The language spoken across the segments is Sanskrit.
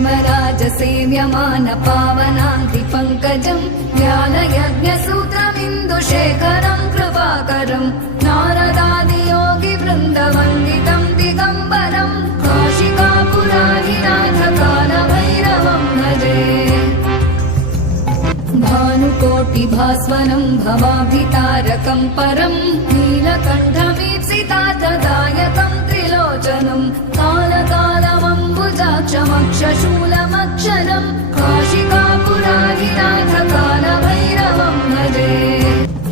क्षेमराज सेव्यमान पावनान्ति पङ्कजम् ज्ञानयज्ञसूत्रमिन्दुशेखरम् कृपाकरम् नारदादियोगि वृन्दवन्दितम् दिगम्बरम् काशिकापुराधिनाथ कालभैरवम् भजे भानुकोटिभास्वरम् भवाभितारकम् परम् नीलकण्ठमीप्सितार्थदायकम् त्रिलोचनम् कालकालमम्बुजाक्षमक्षशूलमक्षरम् काशिकापुराधिनाथ कालभैरवम् भजे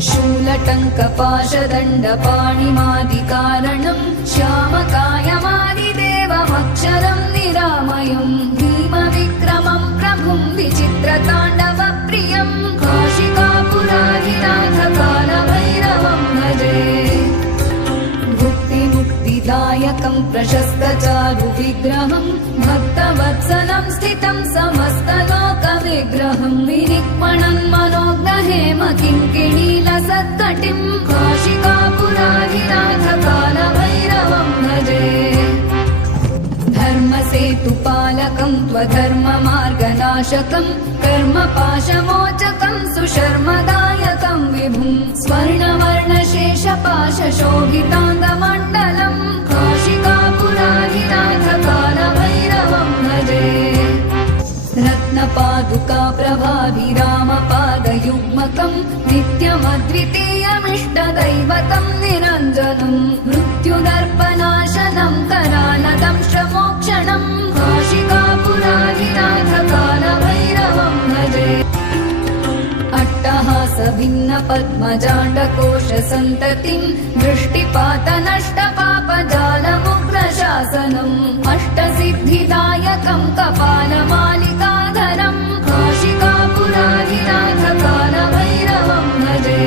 शूलटङ्कपाशदण्डपाणिमादिकारणम् श्यामकायमादिदेवमक्षरम् निरामयम् भीमविक्रमम् प्रभुम् विचित्रताण्डवप्रियम् काशिकापुराधिनाथ कालभैरवम् भजे भुक्तिमुक्तिदायकम् प्रशस्तचारुविग्रहम् भक्तवत्सलम् स्थितम् समस्तलोकविग्रहम् विनिक्मणन् मनोग्रहेम किङ्किणीलसत्कटिम् काशिकापुराधिनाथ कालभैरवम् भजे धर्मसेतुपालकम् त्वधर्ममार्गनाशकम् कर्मपाशमोचकम् सुशर्मदायकम् विभुम् स्वर्णवर्णशेषपाशशोभिताङ्गमण्डलम् काशिकापुराधिनाथ कालभैरवम् भजे रत्नपादुका प्रभाभिरामपादयुग्मकम् नित्यमद्वितीयमिष्टदैवतम् निरञ्जनम् मृत्युदर्पनाशनम् करालदंशमोक्षणम् काशिकापुराधिनाथ कालभैरवम् भजे अट्टहासभिन्नपद्मजाण्डकोशसन्ततिम् दृष्टिपातनष्टपापजालमुग्रशासनम् अष्टसिद्धिदायकम् कपालमालिकाधरम् काशिकापुराधिनाथ कालभैरवम् भजे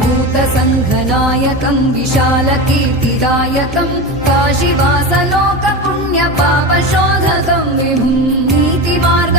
भूतसङ्घनायकम् विशालकीर्तिदायकम् काशीवासलोकपुण्यपापशोधकम् विभुम् नीतिमार्ग